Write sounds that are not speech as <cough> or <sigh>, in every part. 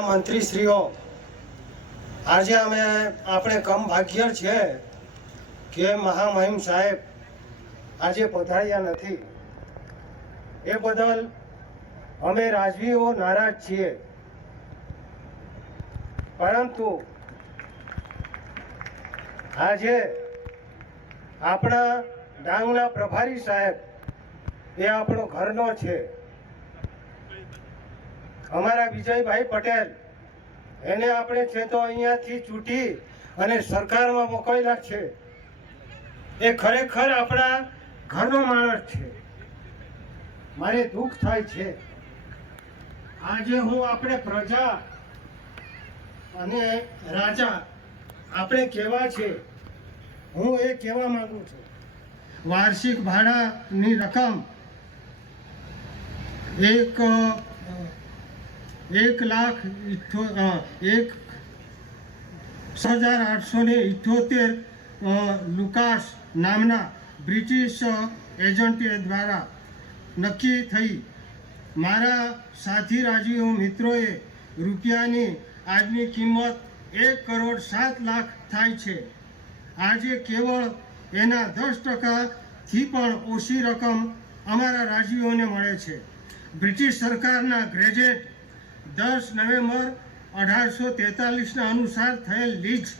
મંત્રીશ્રીઓ આજે અમે આપણે કમ ભાગ્ય છે કે મહામહિમ સાહેબ આજે પધાર્યા નથી. એ બદલ અમે રાજવીઓ નારાજ છીએ. પરંતુ આજે આપણા ડાંગના પ્રભારી સાહેબ એ આપણો ઘરનો છે. અમારા વિજયભાઈ પટેલ, એને આપણે છે તો અહીંયાથી ચૂંટી અને સરકારમાં મોકલેલા છે. એ ખરેખર આપણા ઘરનો માણસ છે. મારે દુઃખ થાય છે. આજે હું આપણે પ્રજા અને રાજા આપણે કેવા છે? હું એ કહેવા માંગુ છું? વાર્ષિક ભાડાની રકમ એક એક લાખ એક હજાર આઠસો ને ઇઠ્ઠોતેર લુકાસ નામના બ્રિટિશ એજન્ટ દ્વારા નક્કી થઈ. મારા સાથી રાજીઓ મિત્રોએ રૂપિયાની આજની કિંમત એક કરોડ સાત લાખ થાય છે. આજે કેવળ એના દસ ટકાથી પણ ઓછી રકમ અમારા રાજીઓને મળે છે. બ્રિટિશ સરકારના ગ્રેજ્યુએટ દસ નવેમ્બર અઢારસો તેતાલીસના અનુસાર થયેલ લીઝ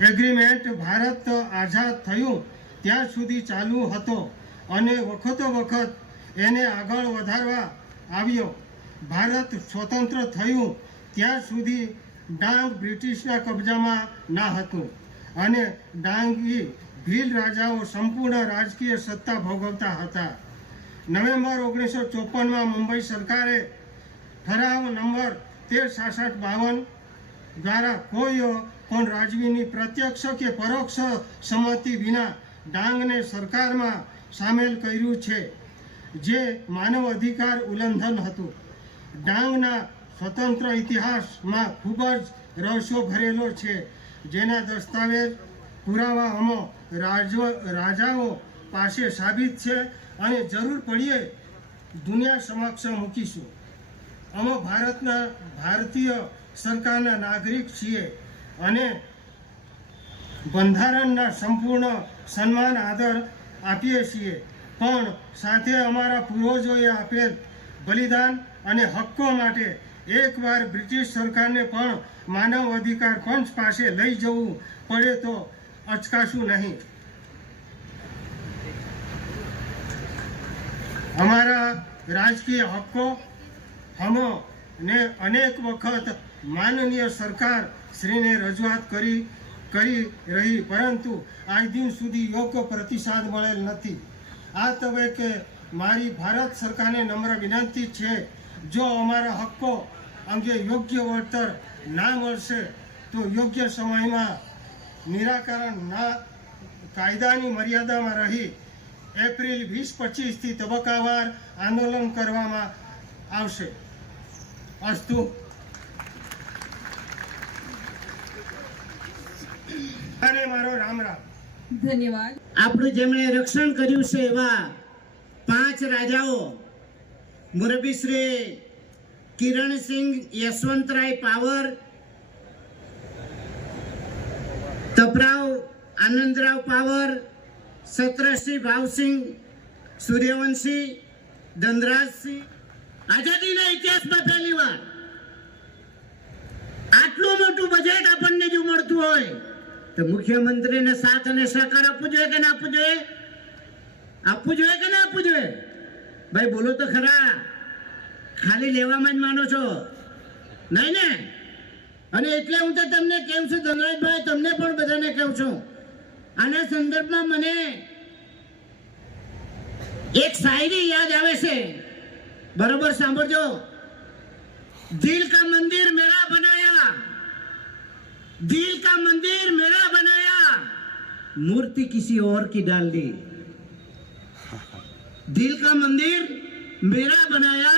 એગ્રીમેન્ટ ભારત આઝાદ થયું ત્યાં સુધી ચાલુ હતો અને વખતો વખત એને આગળ વધારવા આવ્યો. ભારત સ્વતંત્ર થયું ત્યાં સુધી ડાંગ બ્રિટિશના કબજામાં ના હતું અને ડાંગી ભીલ રાજાઓ સંપૂર્ણ રાજકીય સત્તા ભોગવતા હતા. નવેમ્બર ઓગણીસો ચોપનમાં મુંબઈ સરકારે ઠરાવ નંબર તેર સાસઠ બાવન દ્વારા કોઈ પણ રાજવીની પ્રત્યક્ષ કે પરોક્ષ સંમતિ વિના ડાંગને સરકારમાં સામેલ કર્યું છે, જે માનવ અધિકાર ઉલ્લંઘન હતું. ડાંગના સ્વતંત્ર ઇતિહાસમાં ખૂબ જ રહસ્યો ભરેલો છે, જેના દસ્તાવેજ પુરાવામાં રાજાઓ પાસે સાબિત છે અને જરૂર પડીએ દુનિયા સમક્ષ મૂકીશું. અમે ભારતના ભારતીય સરકારના નાગરિક છીએ અને બંધારણના સંપૂર્ણ સન્માન આદર આપીએ છીએ. પણ સાથે અમારા પૂર્વજોએ આપેલ બલિદાન અને હક્કો માટે એકવાર બ્રિટિશ સરકારને પણ માનવ અધિકાર પંચ પાસે લઈ જવું પડે તો અચકાશું નહીં. અમારા રાજકીય હક્કો હમો ને અનેક વખત માનનીય સરકાર શ્રીને રજૂઆત કરી કરી રહી, પરંતુ આજ દિન સુધી યોગ્ય પ્રતિસાદ મળેલ નથી. આ તબક્કે મારી ભારત સરકારને નમ્ર વિનંતી છે, જો અમારા હક્કો અંગે યોગ્ય વળતર ના મળશે, તો યોગ્ય સમયમાં નિરાકરણ ના, કાયદાની મર્યાદામાં રહી, એપ્રિલ વીસ પચીસથી તબક્કાવાર આંદોલન કરવામાં આવશે. અસ્તુ અને મારો રામ રામ. ધન્યવાદ. આપણું જેમણે રક્ષણ કર્યું છે એવા પાંચ રાજાઓ મુરબી શ્રી કિરણસિંહ યશવંતરાય પાવર તપરાવ આનંદરાવ પાવર સત્રસિંહ ભાવસિંહ સૂર્યવંશી ધનરાજસિંહ આઝાદીના ઇતિહાસમાં પહેલી વાર આટલું મોટું બજેટ આપણને જો મળતું હોય, તો મુખ્યમંત્રીને સાથ અને સહકાર આપવું જોઈએ કે ના આપવું જોઈએ? આપવું જોઈએ કે ના આપવું જોઈએ? ભાઈ, બોલો તો ખરા. ખાલી લેવામાં જ માનો છો? નહીં ને? અને એટલે હું તો તમને કેમ છું, ધનરાજભાઈ, તમને પણ બધાને કહું છું. આના સંદર્ભમાં મને એક શાયરી યાદ આવે છે. બરોબર સાંભળજો દિલ કા મંદિર મેરા બનાયા दिल का मंदिर मेरा बनाया मूर्ति किसी और की डाल दी दिल का मंदिर मेरा बनाया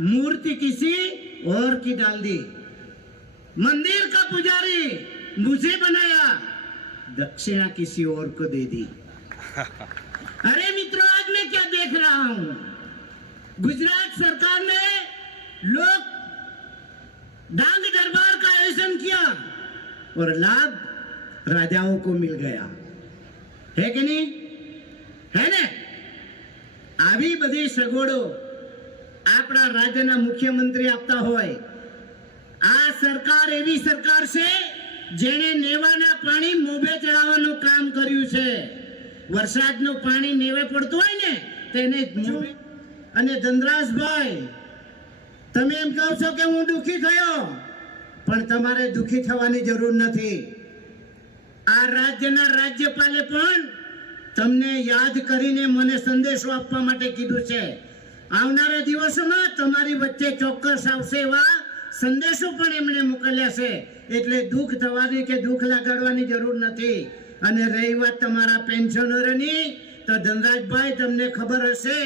मूर्ति किसी और की डाल दी मंदिर का पुजारी मुझे बनाया दक्षिणा किसी और को दे दी अरे <laughs> मित्रों आज मैं क्या देख रहा हूं गुजरात सरकार ने लोक डांग दरबार का आयोजन किया और लाभ राजाओं को मिल गया है कि नहीं है ને આવી બધી સગવડો આપણા રાજ્યના મુખ્યમંત્રી આપતા હોય આ સરકાર એવી સરકાર છે જેણે નેવાના પાણી મોભે ચડાવવાનું કામ કર્યું છે વરસાદનું પાણી નેવે પડતું હોય ને તેને મોભે- અને ધનરાજભાઈ, તમે એમ કહો છો કે હું દુઃખી થયો? પણ તમારે દુઃખી થવાની જરૂર નથી. આ રાજ્યના રાજ્યપાલે પણ તમને યાદ કરીને મને સંદેશો આપવા માટે કીધું છે. આવનારા દિવસોમાં તમારી વચ્ચે ચોક્કસ આવશે એવા સંદેશો પણ એમણે મોકલ્યા છે. એટલે દુઃખ થવાની કે દુઃખ લગાડવાની જરૂર નથી. અને રહી વાત તમારા પેન્શનરોની, તો ધનરાજભાઈ, તમને ખબર હશે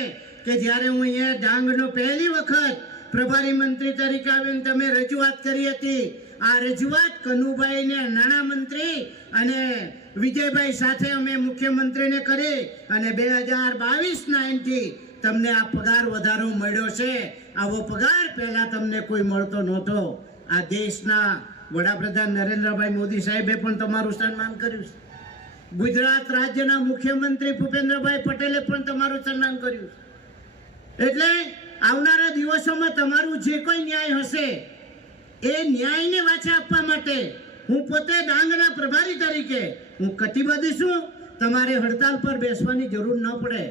કે જ્યારે હું અહીંયા ડાંગનો પહેલી વખત પ્રભારી મંત્રી તરીકે આવીને તમે રજૂઆત કરી હતી, આ રજૂઆત કનુભાઈને નાણામંત્રી અને વિજયભાઈ સાથે અમે મુખ્યમંત્રીને કરી અને બે હજાર બાવીસના નાઇનથી તમને આ પગાર વધારો મળ્યો છે. આવો પગાર પહેલાં તમને કોઈ મળતો નહોતો. આ દેશના વડાપ્રધાન નરેન્દ્રભાઈ મોદી સાહેબે પણ તમારું સન્માન કર્યું છે. ગુજરાત રાજ્યના મુખ્યમંત્રી ભૂપેન્દ્રભાઈ પટેલે પણ તમારું સન્માન કર્યું છે. એટલે આવનારા દિવસોમાં તમારું જે કોઈ ન્યાય હશે, એ ન્યાયને વાચા આપવા માટે હું પોતે ડાંગના પ્રભારી તરીકે હું કટિબદ્ધ છું. તમારે હડતાલ પર બેસવાની જરૂર ન પડે.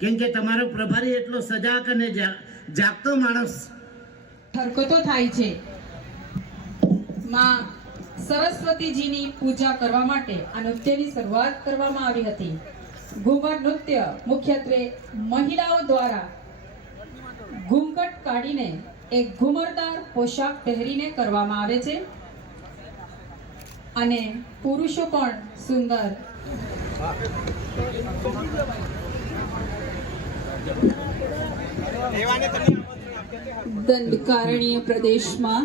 કેમ કે તમારો પ્રભારી એટલો સજાગ અને જાગતો માણસ. હરકતો થાય છે. માં સરસ્વતીજીની પૂજા કરવા માટે આ નૃત્યની શરૂઆત કરવામાં આવી હતી. ઘુમર નૃત્ય મુખ્યત્વે મહિલાઓ દ્વારા કાઢીને એક ઘુમરદાર પોશાક પહેરીને કરવામાં આવે છે. અને પુરુષો પણ સુંદર. દંડકારણીય પ્રદેશમાં